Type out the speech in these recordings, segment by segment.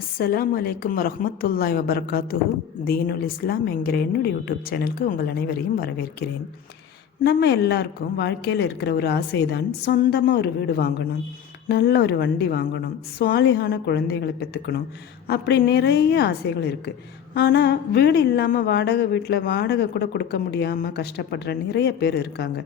அஸ்லாம் அலைக்கும் வரமத்துல்லாய் வபரகாத்துஹு. தீனுல் இஸ்லாம் என்கிற என்னுடைய யூடியூப் சேனலுக்கு உங்கள் அனைவரையும் வரவேற்கிறேன். நம்ம எல்லாருக்கும் வாழ்க்கையில் இருக்கிற ஒரு ஆசை தான் சொந்தமாக ஒரு வீடு வாங்கணும் நல்ல ஒரு வண்டி வாங்கணும் சுவாலிகான குழந்தைகளை பெற்றுக்கணும் அப்படி நிறைய ஆசைகள் இருக்குது ஆனால் வீடு இல்லாமல் வாடகை வீட்டில் வாடகை கூட கொடுக்க முடியாமல் கஷ்டப்படுற நிறைய பேர் இருக்காங்க.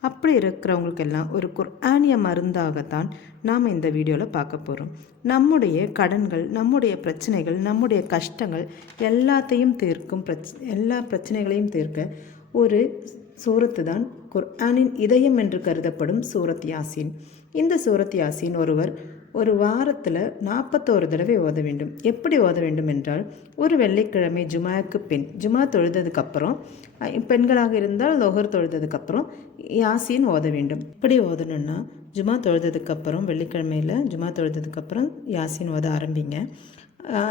அப்படி இருக்கிறவங்களுக்கெல்லாம் ஒரு குர்ஆனிய மருந்தாகத்தான் நாம் இந்த வீடியோவில் பார்க்க போகிறோம் நம்முடைய கடன்கள் நம்முடைய பிரச்சனைகள் நம்முடைய கஷ்டங்கள் எல்லாத்தையும் தீர்க்கும் பிரச் எல்லா பிரச்சனைகளையும் தீர்க்க ஒரு சூரத்து தான் குர்ஆனின் இதயம் என்று கருதப்படும் சூரத் யாசின். இந்த சூரத் யாசின் ஒருவர் ஒரு வாரத்தில் நாற்பத்தோரு தடவை ஓத வேண்டும். எப்படி ஓத வேண்டும் என்றால் ஒரு வெள்ளிக்கிழமை ஜுமாவுக்கு பெண் ஜுமா தொழுததுக்கப்புறம் பெண்களாக இருந்தால் லொஹர் தொழுததுக்கப்புறம் யாசின் ஓத வேண்டும். எப்படி ஓதணும்னா ஜுமா தொழுததுக்கப்புறம் வெள்ளிக்கிழமையில் ஜுமா தொழுததுக்கப்புறம் யாசின் ஓத ஆரம்பிங்க.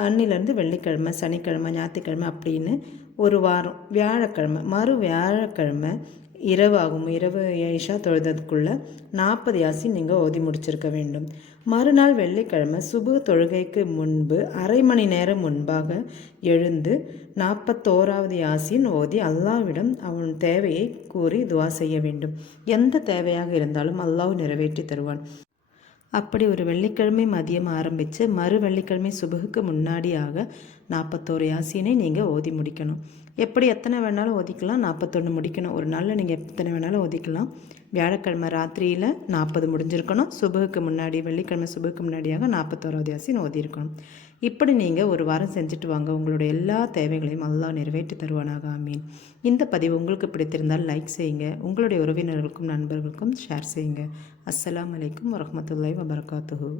அன்னிலேருந்து வெள்ளிக்கிழமை சனிக்கிழமை ஞாயிற்றுக்கிழமை அப்படின்னு ஒரு வாரம் வியாழக்கிழமை மறு வியாழக்கிழமை இரவு ஆகும் இரவு ஏஷா தொழுததுக்குள்ளே நாற்பது யாசி நீங்கள் ஓதி முடிச்சிருக்க வேண்டும். மறுநாள் வெள்ளிக்கிழமை சுபு தொழுகைக்கு முன்பு அரை மணி நேரம் முன்பாக எழுந்து நாற்பத்தோராவது யாசின் ஓதி அல்லாவிடம் அவன் தேவையை கூறி துவா செய்ய வேண்டும். எந்த தேவையாக இருந்தாலும் அல்லாஹ் நிறைவேற்றி தருவான். அப்படி ஒரு வெள்ளிக்கிழமை மதியம் ஆரம்பித்து மறு வெள்ளிக்கிழமை சுபகுக்கு முன்னாடியாக நாற்பத்தோரு யாசினை நீங்கள் ஓதி முடிக்கணும். எப்படி எத்தனை வேணாலும் ஓதிக்கலாம் நாற்பத்தொன்று முடிக்கணும். ஒரு நாளில் நீங்கள் எத்தனை வேணாலும் ஓதிக்கலாம். வியாழக்கிழமை ராத்திரியில் நாற்பது முடிஞ்சிருக்கணும். சுபகுக்கு முன்னாடி வெள்ளிக்கிழமை சுபகுக்கு முன்னாடியாக நாற்பத்தோராவது யாசின் ஓதியிருக்கணும். இப்படி நீங்கள் ஒரு வாரம் செஞ்சுட்டு வாங்க. உங்களுடைய எல்லா தேவைகளையும் அல்லா நிறைவேற்றி தருவானாக. ஆமீன். இந்த பதிவு உங்களுக்கு பிடித்திருந்தால் லைக் செய்யுங்க. உங்களுடைய உறவினர்களுக்கும் நண்பர்களுக்கும் ஷேர் செய்யுங்க. அஸ்ஸலாம் வலைக்கம் வரமத்துல்லாய் வபரகாத்துஹூ.